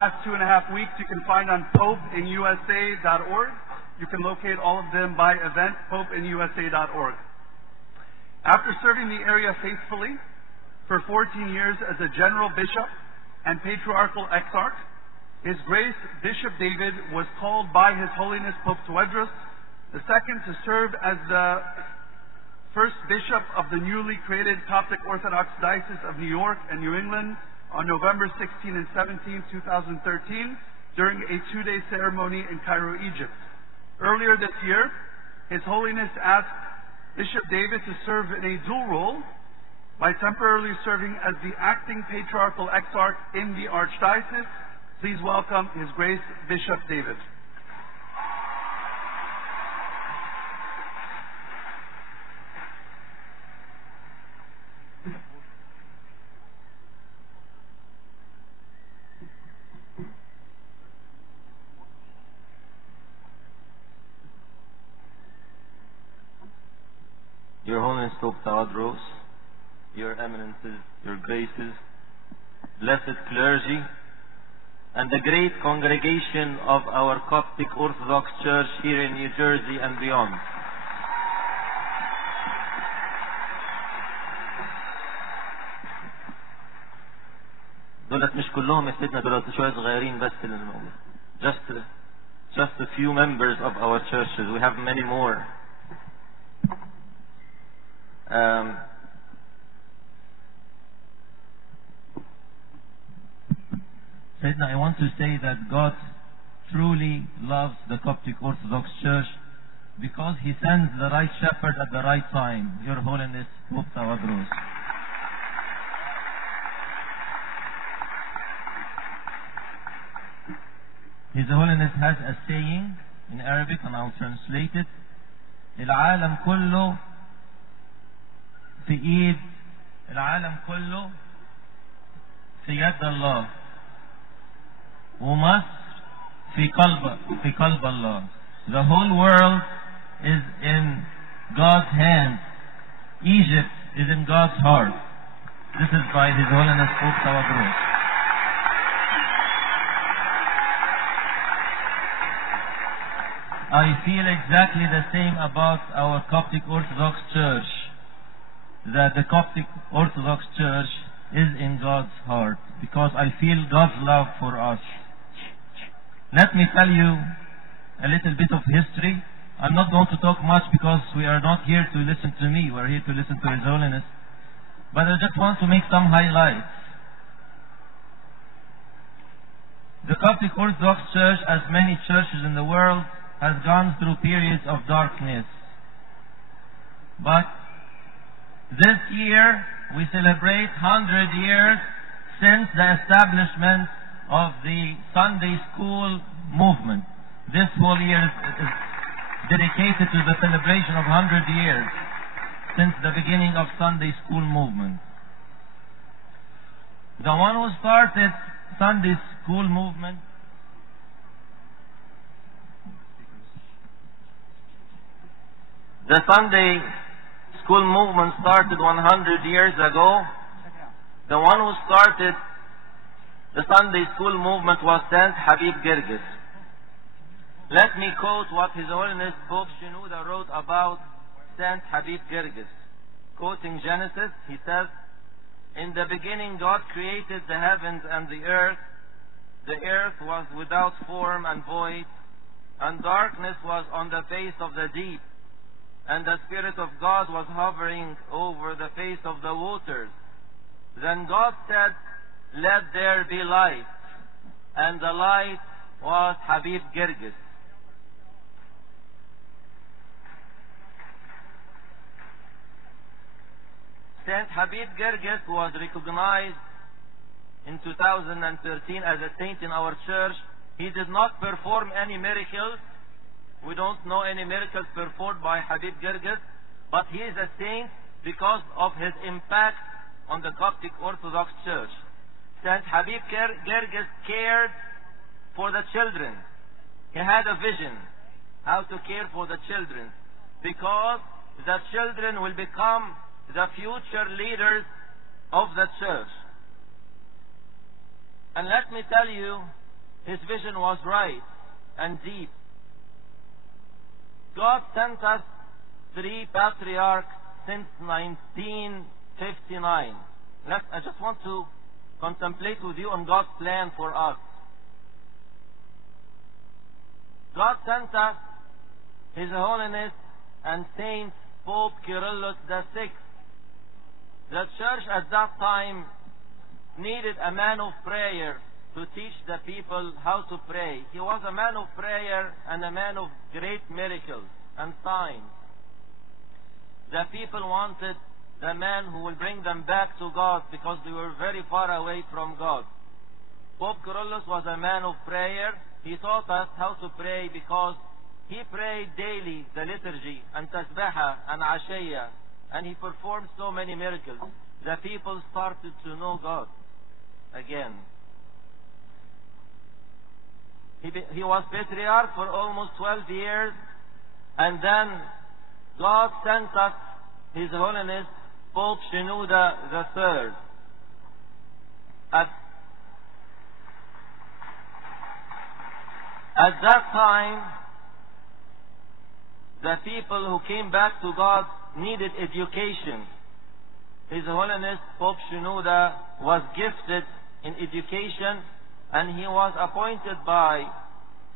Last 2.5 weeks you can find on popeinusa.org. You can locate all of them by event, popeinusa.org. After serving the area faithfully for 14 years as a general bishop and patriarchal exarch, His Grace Bishop David was called by His Holiness Pope Tواضروس II to serve as the first bishop of the newly created Coptic Orthodox Diocese of New York and New England on November 16 and 17, 2013, during a 2-day ceremony in Cairo, Egypt. Earlier this year, His Holiness asked Bishop David to serve in a dual role by temporarily serving as the acting patriarchal exarch in the Archdiocese. Please welcome His Grace Bishop David. Your Holiness Pope Tواضروس, Your Eminences, Your Graces, blessed clergy, and the great congregation of our Coptic Orthodox Church here in Newjersey and beyond. دولت مش كلهم يا سيدنا، دولت شوية صغيرين بس اللي موجود. Just a few members of our churches. We have many more. Sayyidina, I want to say that God truly loves the Coptic Orthodox Church because He sends the right shepherd at the right time, Your Holiness Pope Tواضروس. His Holiness has a saying in Arabic, and I'll translate it. العالم كله في ايد العالم كله في يد الله ومصر في قلب الله. The whole world is in God's hands. Egypt is in God's heart. This is by His Holiness Pope Tواضروس. I feel exactly the same about our Coptic Orthodox Church. That the Coptic Orthodox Church is in God's heart because I feel God's love for us. Let me tell you a little bit of history. I'm not going to talk much because we are not here to listen to me. We're here to listen to His Holiness. But I just want to make some highlights. The Coptic Orthodox Church, as many churches in the world, has gone through periods of darkness. But this year, we celebrate 100 years since the establishment of the Sunday school movement. This whole year is dedicated to the celebration of 100 years since the beginning of Sunday school movement. The one who started Sunday school movement school movement started 100 years ago. The one who started the Sunday school movement was Saint Habib Girgis. Let me quote what His Holiness Pope Shenouda wrote about Saint Habib Girgis. Quoting Genesis, he says, "In the beginning God created the heavens and the earth. The earth was without form and void, and darkness was on the face of the deep. And the Spirit of God was hovering over the face of the waters. Then God said, 'Let there be light.' And the light was Habib Girgis." Saint Habib Girgis was recognized in 2013 as a saint in our church. He did not perform any miracles. We don't know any miracles performed by Habib Girgis, but he is a saint because of his impact on the Coptic Orthodox Church. Saint Habib Girgis cared for the children. He had a vision how to care for the children, because the children will become the future leaders of the church. And let me tell you his vision was right and deep. God sent us 3 patriarchs since 1959. I just want to contemplate with you on God's plan for us. God sent us His Holiness and Saint Pope Kyrillos VI. The church at that time needed a man of prayer to teach the people how to pray. He was a man of prayer and a man of great miracles and signs. The people wanted the man who will bring them back to God because they were very far away from God. Pope Kyrillos was a man of prayer. He taught us how to pray because he prayed daily the liturgy and tasbaha and ashaya, and he performed so many miracles. The people started to know God again. He was patriarch for almost 12 years, and then God sent us His Holiness Pope Shenouda III. At that time, the people who came back to God needed education. His Holiness Pope Shenouda was gifted in education, and he was appointed by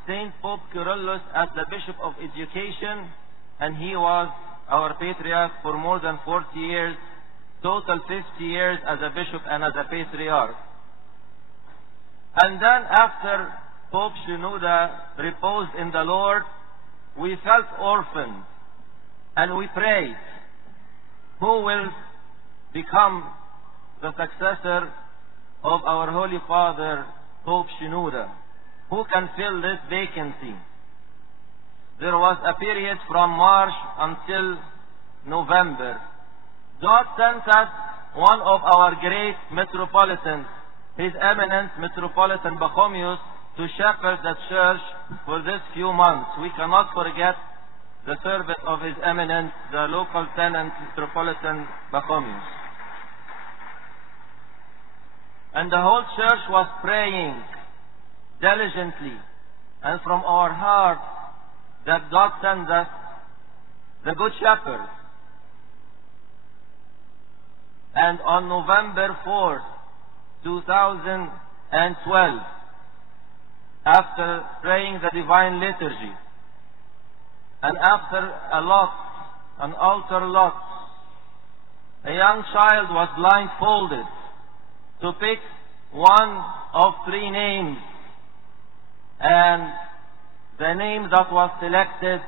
Saint Pope Kyrillos as the Bishop of Education, and he was our Patriarch for more than 40 years, total 50 years as a Bishop and as a Patriarch. And then after Pope Shenouda reposed in the Lord, we felt orphaned, and we prayed, who will become the successor of our Holy Father, Pope Shenouda? Who can fill this vacancy? There was a period from March until November. God sent us one of our great metropolitans, His Eminence Metropolitan Pachomius, to shepherd the church for this few months. We cannot forget the service of His Eminence, the local tenant, Metropolitan Pachomius. And the whole church was praying diligently and from our hearts that God sends us the Good Shepherd. And on November 4th, 2012, after praying the Divine Liturgy, and after an altar lot, a young child was blindfolded to pick one of 3 names, and the name that was selected,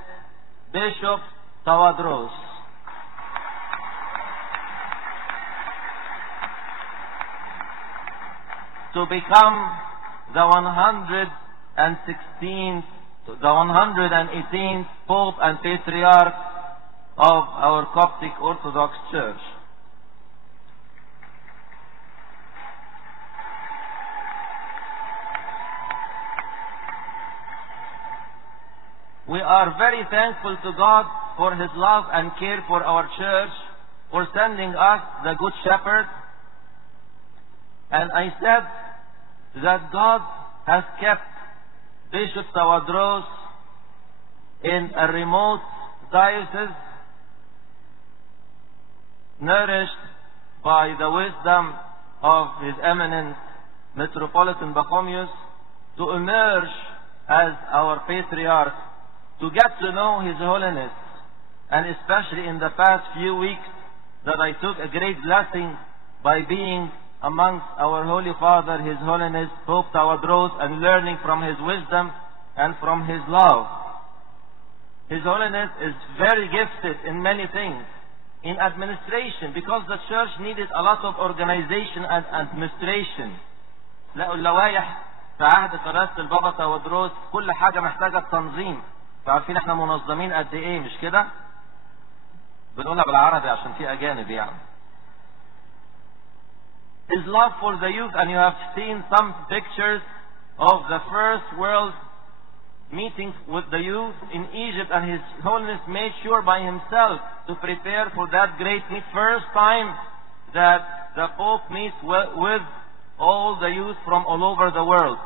Bishop Tواضروس. To become the 118th Pope and Patriarch of our Coptic Orthodox Church. We are very thankful to God for His love and care for our church, for sending us the Good Shepherd. And I said that God has kept Bishop Tواضروس in a remote diocese, nourished by the wisdom of His Eminence Metropolitan Pachomius, to emerge as our Patriarch, to get to know His Holiness, and especially in the past few weeks that I took a great blessing by being amongst our Holy Father, His Holiness Pope Tواضروس, and learning from his wisdom and from his love. His Holiness is very gifted in many things. In administration, because the church needed a lot of organization and administration. لقوا اللوائح في عهد قداسة البابا تواضروس كل حاجة محتاجة تنظيم. عارفين احنا منظمين قد ايه مش كده؟ بنقولها بالعربي عشان في اجانب يعني. His love for the youth, and you have seen some pictures of the first world meetings with the youth in Egypt, and His Holiness made sure by himself to prepare for that great meet. First time that the Pope meets with all the youth from all over the world.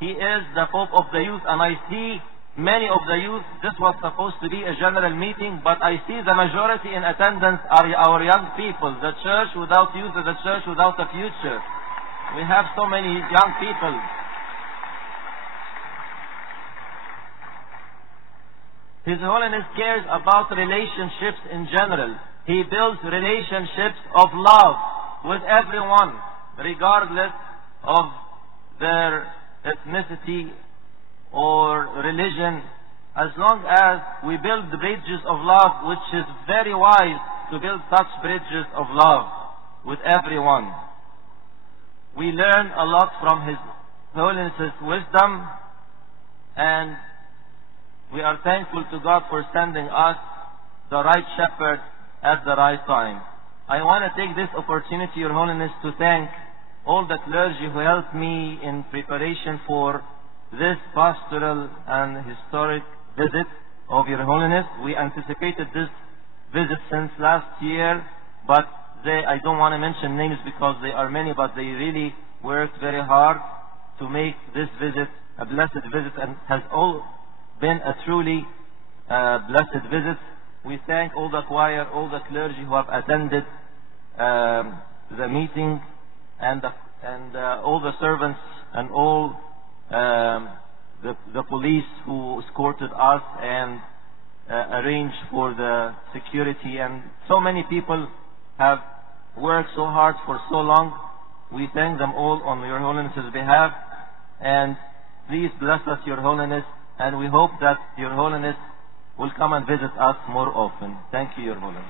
He is the Pope of the youth, and I see many of the youth. This was supposed to be a general meeting, but I see the majority in attendance are our young people. The church without youth is a church without a future. We have so many young people. His Holiness cares about relationships in general. He builds relationships of love with everyone, regardless of their ethnicity or religion, as long as we build the bridges of love, which is very wise to build such bridges of love with everyone. We learn a lot from His Holiness's wisdom, and we are thankful to God for sending us the right shepherd at the right time. I want to take this opportunity, Your Holiness, to thank all the clergy who helped me in preparation for this pastoral and historic visit of Your Holiness. We anticipated this visit since last year, but I don't want to mention names because they are many, but they really worked very hard to make this visit a blessed visit, and has all been a truly blessed visit. We thank all the choir, all the clergy who have attended the meeting, and all the servants and all the police who escorted us and arranged for the security, and so many people have worked so hard for so long. We thank them all on Your Holiness's behalf, and please bless us, Your Holiness, and we hope that Your Holiness will come and visit us more often. Thank you, Your Holiness.